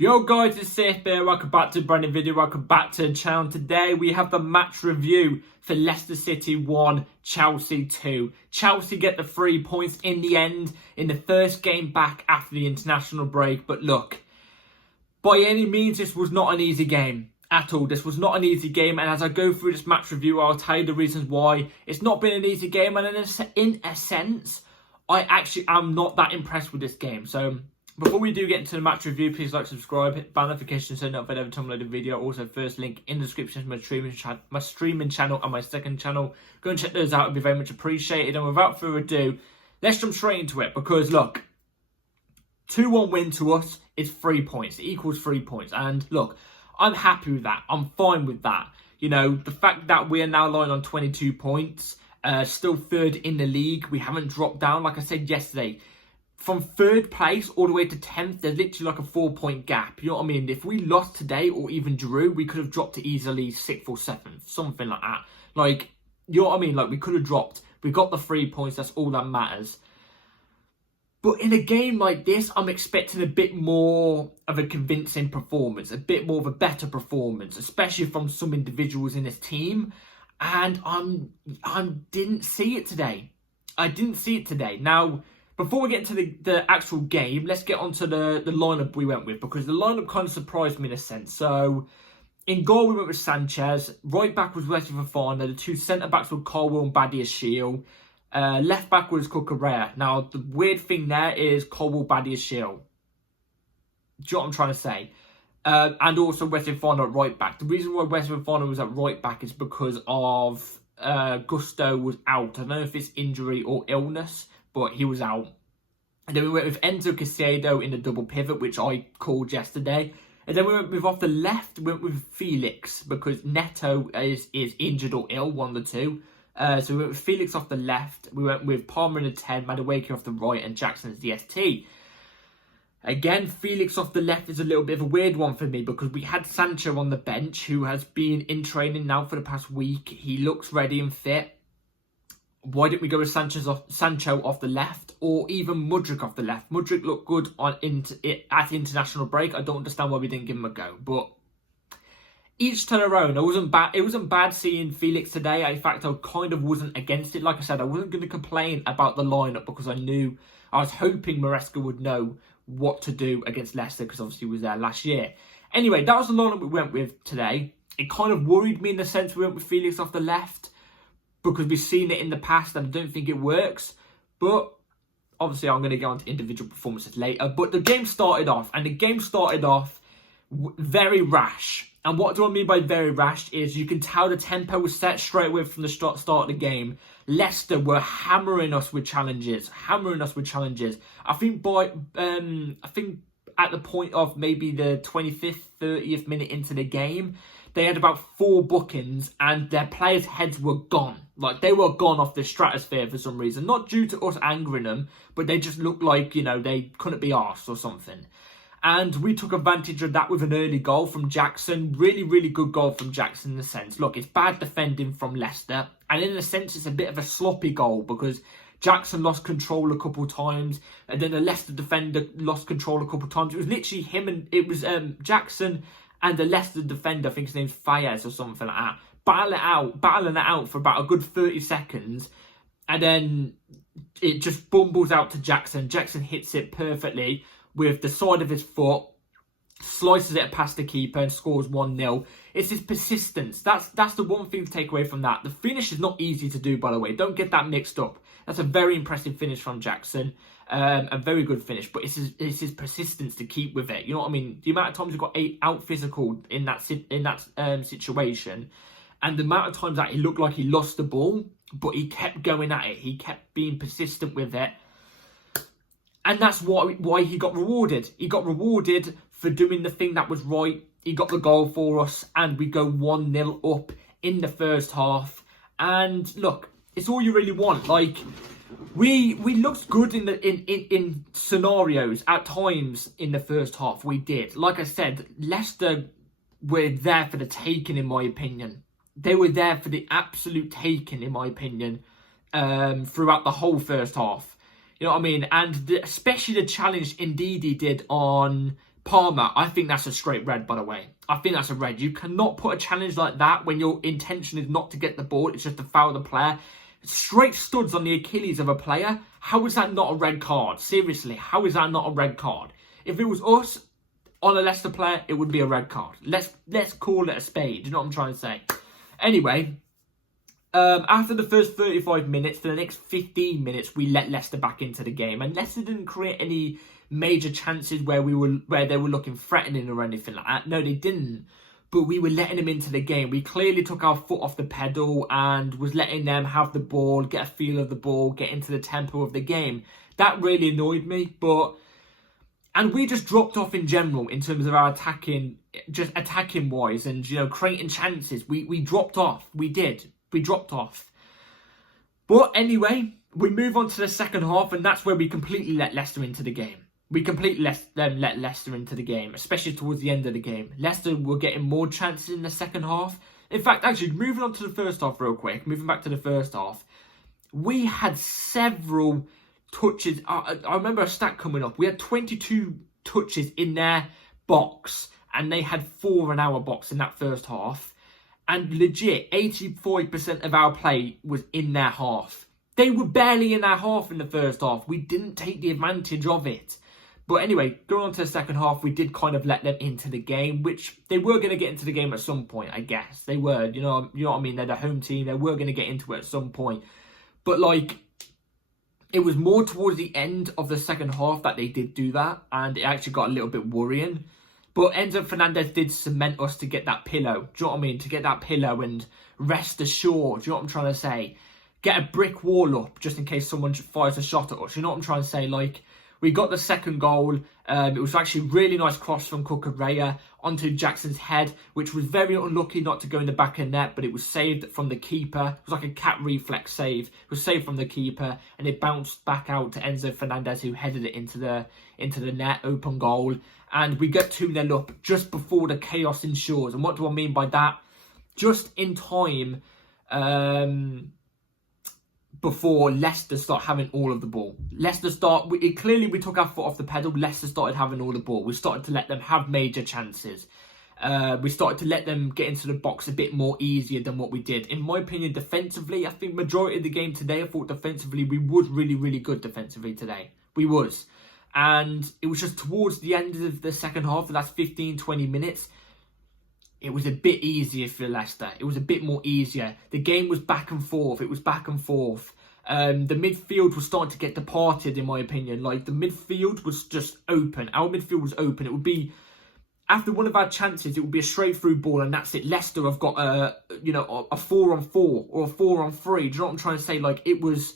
Yo guys, it's Safe here. Welcome back to a brand new video. Welcome back to the channel. Today we have the match review for Leicester City 1, Chelsea 2. Chelsea get the 3 points in the end in the first game back after the international break. But look, by any means, this was not an easy game at all. This was not an easy game. And as I go through this match review, I'll tell you the reasons why it's not been an easy game. And in a sense, I actually am not that impressed with this game. So before we do get into the match review, please like, subscribe, hit the notification so not every time I upload a video. Also, first link in the description to my streaming channel and my second channel. Go and check those out. It'd be very much appreciated. And without further ado, let's jump straight into it. Because look, 2-1 win to us is 3 points. It equals 3 points. And look, I'm happy with that. I'm fine with that. You know, the fact that we are now lying on 22 points, still third in the league. We haven't dropped down, like I said yesterday. From third place all the way to 10th, there's literally like a 4-point gap. You know what I mean? If we lost today or even drew, we could have dropped to easily 6th or 7th. Something like that. Like, you know what I mean? Like, we could have dropped. We got the 3 points. That's all that matters. But in a game like this, I'm expecting a bit more of a convincing performance. A bit more of a better performance. Especially from some individuals in this team. And I didn't see it today. I didn't see it today. Now, before we get into the actual game, let's get onto the lineup we went with, because the lineup kind of surprised me in a sense. So, in goal we went with Sanchez, right back was Enzo Fernandez, the two centre backs were Colwill and Badiashile, left back was Cucurella. Now, the weird thing there is Colwill, Badiashile. Do you know what I'm trying to say? And also Enzo Fernandez at right back. The reason why Enzo Fernandez was at right back is because of Gusto was out. I don't know if it's injury or illness, but he was out. And then we went with Enzo Caicedo in the double pivot, which I called yesterday. And then we went with, off the left, we went with Felix, because Neto is injured or ill, one of the two. So we went with Felix off the left. We went with Palmer in the 10, Madueke off the right, and Jackson as the ST. Again, Felix off the left is a little bit of a weird one for me, because we had Sancho on the bench, who has been in training now for the past week. He looks ready and fit. Why didn't we go with Sancho off the left, or even Mudryk off the left? Mudryk looked good at the international break. I don't understand why we didn't give him a go. But each to their own. It wasn't bad seeing Felix today. In fact, I kind of wasn't against it. Like I said, I wasn't going to complain about the lineup, because I was hoping Maresca would know what to do against Leicester, because obviously he was there last year. Anyway, that was the lineup we went with today. It kind of worried me in the sense we went with Felix off the left, because we've seen it in the past and I don't think it works. But obviously I'm going to go on to individual performances later. But the game started off, very rash. And what do I mean by very rash is you can tell the tempo was set straight away from the start of the game. Leicester were hammering us with challenges. I think at the point of maybe the 25th, 30th minute into the game, they had about 4 bookings and their players' heads were gone. Like, they were gone off the stratosphere for some reason. Not due to us angering them, but they just looked like, you know, they couldn't be arsed or something. And we took advantage of that with an early goal from Jackson. Really, really good goal from Jackson in the sense. Look, it's bad defending from Leicester. And in a sense, it's a bit of a sloppy goal, because Jackson lost control a couple of times, and then the Leicester defender lost control a couple of times. It was literally him and it was Jackson and the Leicester defender, I think his name's Fayez or something like that, battling it out for about a good 30 seconds. And then it just bumbles out to Jackson. Jackson hits it perfectly with the side of his foot, slices it past the keeper and scores 1-0. It's his persistence. That's the one thing to take away from that. The finish is not easy to do, by the way. Don't get that mixed up. That's a very impressive finish from Jackson. A very good finish, but it's his persistence to keep with it. You know what I mean? The amount of times he got out physical in that situation, and the amount of times that he looked like he lost the ball, but he kept going at it. He kept being persistent with it, and that's why he got rewarded. He got rewarded for doing the thing that was right. He got the goal for us, and we go 1-0 up in the first half. And look, it's all you really want. Like, we looked good in scenarios at times in the first half. We did. Like I said, Leicester were there for the taking, in my opinion. They were there for the absolute taking, in my opinion, throughout the whole first half. You know what I mean? And especially the challenge Ndidi did on Palmer, I think that's a straight red, by the way. I think that's a red. You cannot put a challenge like that when your intention is not to get the ball. It's just to foul the player. Straight studs on the Achilles of a player. How is that not a red card? Seriously, how is that not a red card? If it was us on a Leicester player, it would be a red card. Let's call it a spade. You know what I'm trying to say? Anyway, after the first 35 minutes, for the next 15 minutes, we let Leicester back into the game. And Leicester didn't create any major chances where they were looking threatening or anything like that. No, they didn't. But we were letting them into the game. We clearly took our foot off the pedal and was letting them have the ball, get a feel of the ball, get into the tempo of the game. That really annoyed me. And we just dropped off in general in terms of our attacking, just attacking wise and, you know, creating chances. We dropped off. We did. We dropped off. But anyway, we move on to the second half, and that's where we completely let Leicester into the game. We completely let Leicester into the game, especially towards the end of the game. Leicester were getting more chances in the second half. In fact, actually, moving on to the first half real quick, moving back to the first half, we had several touches. I remember a stat coming up. We had 22 touches in their box, and they had 4 in our box in that first half. And legit, 85% of our play was in their half. They were barely in our half in the first half. We didn't take the advantage of it. But anyway, going on to the second half, we did kind of let them into the game, which they were going to get into the game at some point, I guess. They were, you know what I mean? They're the home team. They were going to get into it at some point. But, like, it was more towards the end of the second half that they did do that. And it actually got a little bit worrying. But Enzo Fernandez did cement us to get that pillow. Do you know what I mean? To get that pillow and rest assured. Do you know what I'm trying to say? Get a brick wall up just in case someone fires a shot at us. You know what I'm trying to say? Like, we got the second goal. It was actually a really nice cross from Cucurella onto Jackson's head, which was very unlucky not to go in the back of the net, but it was saved from the keeper. It was like a cat reflex save. It was saved from the keeper, and it bounced back out to Enzo Fernandez, who headed it into the net, open goal. And we get 2-0 up just before the chaos ensures. And what do I mean by that? Just in time before Leicester start having all of the ball. Clearly we took our foot off the pedal. Leicester started having all the ball. We started to let them have major chances. We started to let them get into the box a bit more easier than what we did. In my opinion, defensively, I think majority of the game today, I thought defensively, we was really, really good defensively today. We was. And it was just towards the end of the second half, the last 15, 20 minutes, it was a bit easier for Leicester. It was a bit more easier. The game was back and forth. It was back and forth. The midfield was starting to get departed, in my opinion. Like, the midfield was just open. Our midfield was open. It would be, after one of our chances, it would be a straight through ball, and that's it. Leicester have got a 4-on-4 or a 4-on-3. Do you know what I'm trying to say? Like, it was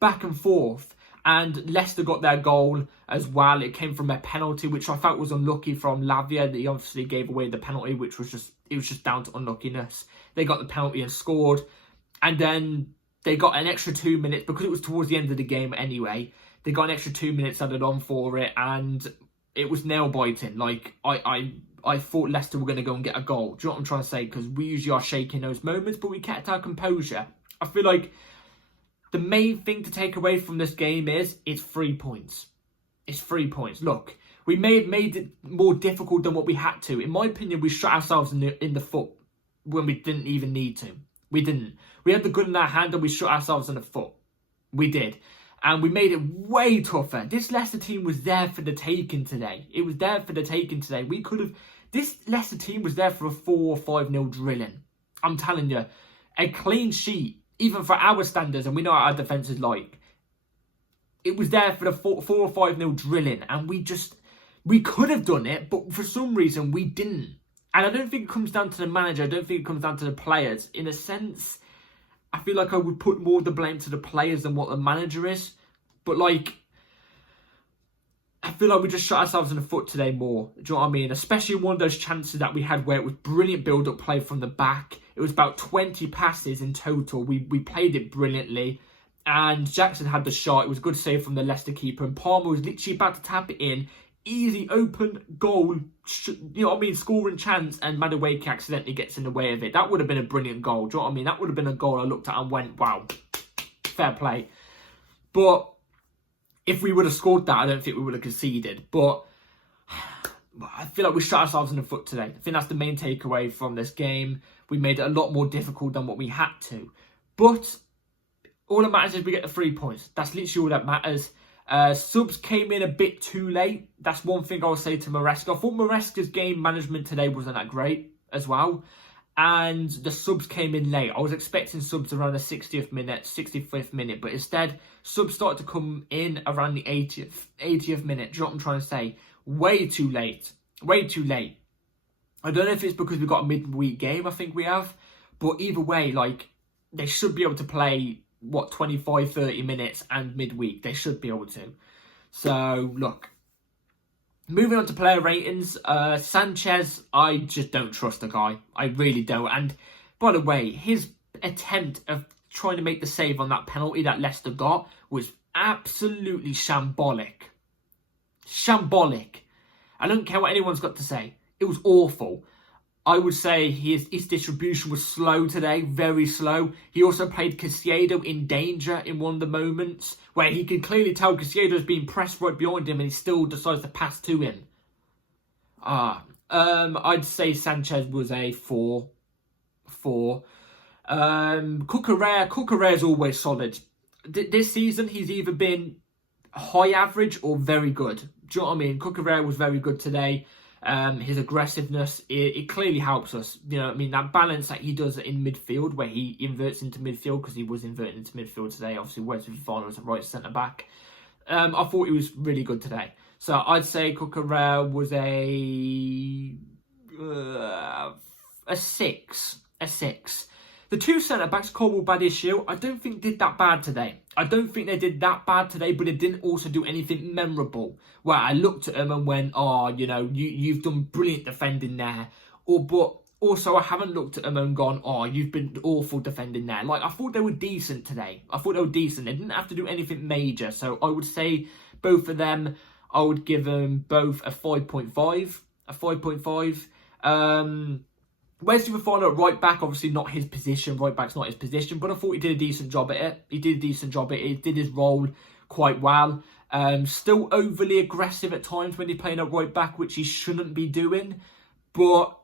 back and forth. And Leicester got their goal as well. It came from a penalty, which I felt was unlucky from Lavia. He obviously gave away the penalty, which was just down to unluckiness. They got the penalty and scored. And then they got an extra 2 minutes, because it was towards the end of the game anyway. They got an extra 2 minutes added on for it, and it was nail-biting. Like, I thought Leicester were going to go and get a goal. Do you know what I'm trying to say? Because we usually are shaking those moments, but we kept our composure. I feel like the main thing to take away from this game is it's 3 points. It's 3 points. Look, we made it more difficult than what we had to. In my opinion, we shot ourselves in the foot when we didn't even need to. We didn't. We had the gun in our hand and we shot ourselves in the foot. We did. And we made it way tougher. This Leicester team was there for the taking today. It was there for the taking today. This Leicester team was there for a 4 or 5-0 drilling. I'm telling you, a clean sheet, even for our standards, and we know what our defence is like. It was there for the 4 or 5-0 drilling, and we could have done it, but for some reason we didn't. And I don't think it comes down to the manager. I don't think it comes down to the players. In a sense, I feel like I would put more of the blame to the players than what the manager is. But, like, I feel like we just shot ourselves in the foot today more. Do you know what I mean? Especially one of those chances that we had where it was brilliant build-up play from the back. It was about 20 passes in total. We played it brilliantly. And Jackson had the shot. It was a good save from the Leicester keeper. And Palmer was literally about to tap it in. Easy, open goal. You know what I mean? Scoring chance. And Madueke accidentally gets in the way of it. That would have been a brilliant goal. Do you know what I mean? That would have been a goal I looked at and went, wow, fair play. But if we would have scored that, I don't think we would have conceded. But I feel like we shot ourselves in the foot today. I think that's the main takeaway from this game. We made it a lot more difficult than what we had to. But all that matters is we get the 3 points. That's literally all that matters. Subs came in a bit too late. That's one thing I'll say to Maresca. I thought Maresca's game management today wasn't that great as well. And the subs came in late. I was expecting subs around the 60th minute, 65th minute. But instead, subs started to come in around the 80th minute. Do you know what I'm trying to say? Way too late. Way too late. I don't know if it's because we've got a midweek game, I think we have. But either way, like, they should be able to play, 25, 30 minutes and midweek. They should be able to. So, look. Moving on to player ratings. Sanchez, I just don't trust the guy. I really don't. And, by the way, his attempt of trying to make the save on that penalty that Leicester got was absolutely shambolic. Shambolic. I don't care what anyone's got to say. It was awful. I would say his distribution was slow today, very slow. He also played Caicedo in danger in one of the moments where he can clearly tell Caicedo's being pressed right behind him and he still decides to pass to him. I'd say Sanchez was a 4. Cucurella is always solid. This season, he's either been high average or very good. Do you know what I mean? Cucurella was very good today. His aggressiveness, it clearly helps us. You know what I mean? That balance that he does in midfield, where he inverts into midfield, because he was inverting into midfield today. Obviously, Wesley Fofana was a right centre-back. I thought he was really good today. So I'd say Cucurella was a 6. A 6. The two centre-backs, Colwell, Badiashile, I don't think did that bad today. I don't think they did that bad today, but it didn't also do anything memorable. Where I looked at them and went, you've done brilliant defending there. But also, I haven't looked at them and gone, you've been awful defending there. Like, I thought they were decent today. I thought they were decent. They didn't have to do anything major. So I would say both of them, I would give them both a 5.5. A 5.5. Wesley Fofana at right back, obviously not his position. Right back's not his position, but I thought he did a decent job at it. He did his role quite well. Still overly aggressive at times when he's playing at right back, which he shouldn't be doing. But,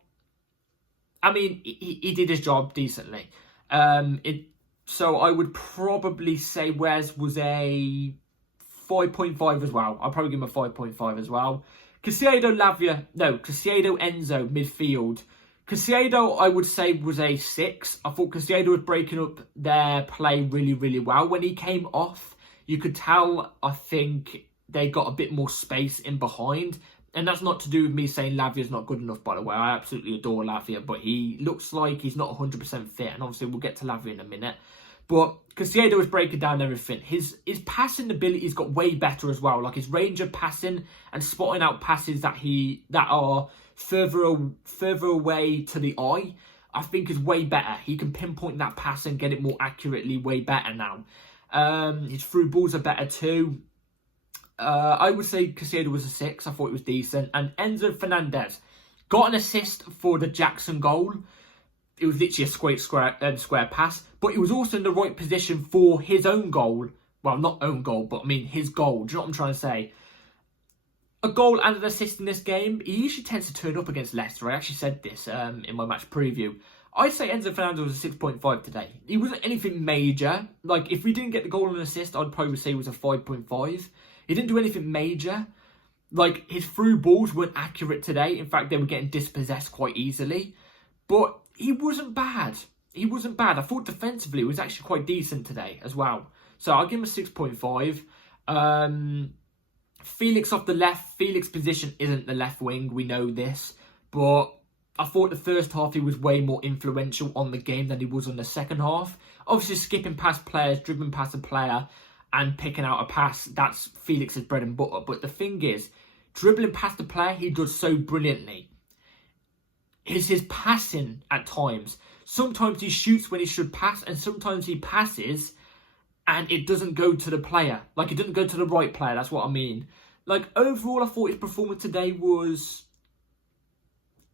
I mean, he did his job decently. So I would probably say Wes was a 5.5 as well. I'll probably give him a 5.5 as well. Caicedo, Enzo, midfield. Caicedo, I would say, was a 6. I thought Caicedo was breaking up their play really, really well. When he came off, you could tell, I think, they got a bit more space in behind. And that's not to do with me saying Lavia's not good enough, by the way. I absolutely adore Lavia, but he looks like he's not 100% fit. And obviously, we'll get to Lavia in a minute. But Caicedo was breaking down everything. His passing abilities got way better as well. Like, his range of passing and spotting out passes that are further away to the eye, I think is way better. He can pinpoint that pass and get it more accurately way better now. His through balls are better too. I would say Caicedo was a 6. I thought it was decent. And Enzo Fernandez got an assist for the Jackson goal. It was literally a square pass. But he was also in the right position for his own goal. Well, not own goal, but I mean his goal. Do you know what I'm trying to say? A goal and an assist in this game. He usually tends to turn up against Leicester. I actually said this in my match preview. I'd say Enzo Fernandez was a 6.5 today. He wasn't anything major. Like, if we didn't get the goal and assist, I'd probably say he was a 5.5. He didn't do anything major. Like, his through balls weren't accurate today. In fact, they were getting dispossessed quite easily. But he wasn't bad. He wasn't bad. I thought defensively he was actually quite decent today as well. So I'll give him a 6.5. Felix off the left. Felix's position isn't the left wing. We know this. But I thought the first half he was way more influential on the game than he was on the second half. Obviously, skipping past players, dribbling past a player, and picking out a pass, that's Felix's bread and butter. But the thing is, dribbling past a player, he does so brilliantly. It's his passing at times. Sometimes he shoots when he should pass, and sometimes he passes and it doesn't go to the player. Like, it doesn't go to the right player, that's what I mean. Like, overall, I thought his performance today was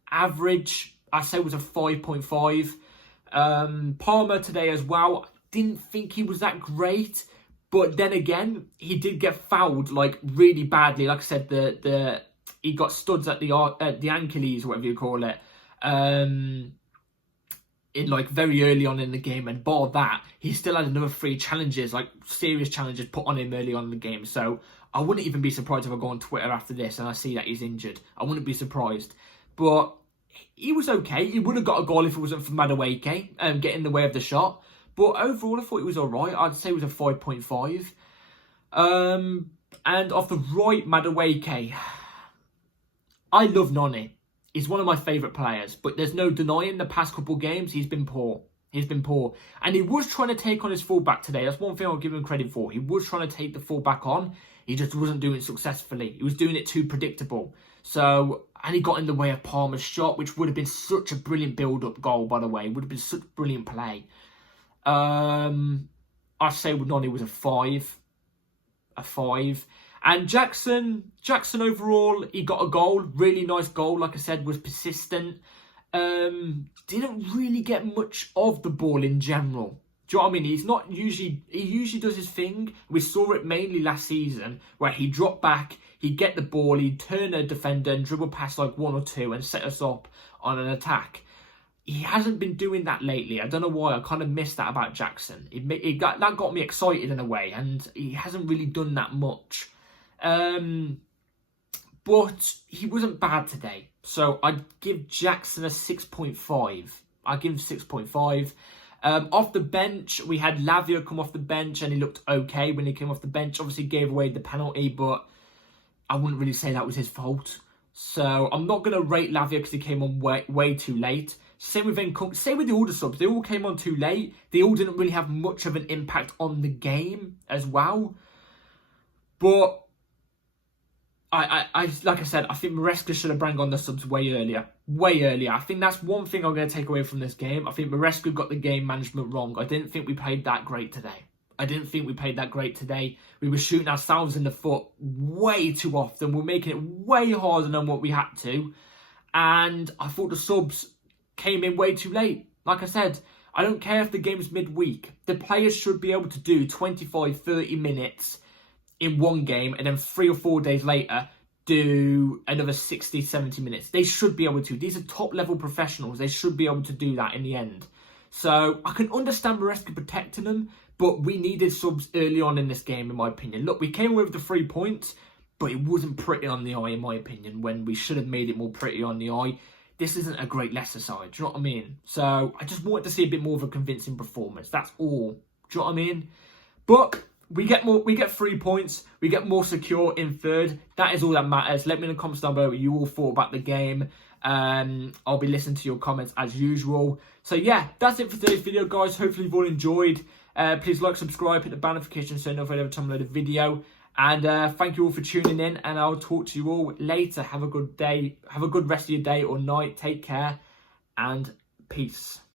average. I'd say it was a 5.5. Palmer today as well. Didn't think he was that great. But then again, he did get fouled, like, really badly. Like I said, the he got studs at the Achilles, whatever you call it, in like very early on in the game, and bar that, he still had another 3 challenges, like serious challenges put on him early on in the game. So I wouldn't even be surprised if I go on Twitter after this and I see that he's injured. I wouldn't be surprised. But he was okay. He would have got a goal if it wasn't for Madueke getting in the way of the shot. But overall, I thought he was alright. I'd say it was a 5.5. And off the right, Madueke, I love Noni. He's one of my favourite players, but there's no denying the past couple games he's been poor. He's been poor. And he was trying to take on his fullback today. That's one thing I'll give him credit for. He was trying to take the fullback on. He just wasn't doing it successfully. He was doing it too predictable. So, and he got in the way of Palmer's shot, which would have been such a brilliant build-up goal, by the way. It would have been such brilliant play. I'd say Noni was a 5. A 5. And Jackson overall, he got a goal. Really nice goal, like I said, was persistent. Didn't really get much of the ball in general. Do you know what I mean? He usually does his thing. We saw it mainly last season, where he dropped back, he'd get the ball, he'd turn a defender and dribble past like 1 or 2 and set us up on an attack. He hasn't been doing that lately. I don't know why. I kind of missed that about Jackson. That got me excited in a way, and he hasn't really done that much. But he wasn't bad today. So I'd give Jackson a 6.5. I'd give him 6.5. Off the bench, we had Lavia come off the bench, and he looked okay when he came off the bench. Obviously gave away the penalty, but I wouldn't really say that was his fault. So I'm not going to rate Lavia because he came on way too late. Same with Nkunk. Same with the older subs. They all came on too late. They all didn't really have much of an impact on the game as well. But I like I said, I think Maresca should have brought on the subs way earlier. Way earlier. I think that's one thing I'm going to take away from this game. I think Maresca got the game management wrong. I didn't think we played that great today. We were shooting ourselves in the foot way too often. We're making it way harder than what we had to. And I thought the subs came in way too late. Like I said, I don't care if the game's midweek. The players should be able to do 25, 30 minutes in one game, and then 3 or 4 days later do another 60, 70 minutes. They should be able to. These are top level professionals. They should be able to do that in the end. So I can understand Maresca protecting them, but we needed subs early on in this game, in my opinion. Look, we came away with the 3 points, but it wasn't pretty on the eye, in my opinion, when we should have made it more pretty on the eye. This isn't a great Leicester side, do you know what I mean? So I just wanted to see a bit more of a convincing performance. That's all. Do you know what I mean? But we get 3 points. We get more secure in third. That is all that matters. Let me know in the comments down below what you all thought about the game. I'll be listening to your comments as usual. So yeah, that's it for today's video, guys. Hopefully you've all enjoyed. Please like, subscribe, hit the bell notification so you know every time I load a video. And thank you all for tuning in, and I'll talk to you all later. Have a good day. Have a good rest of your day or night. Take care, and peace.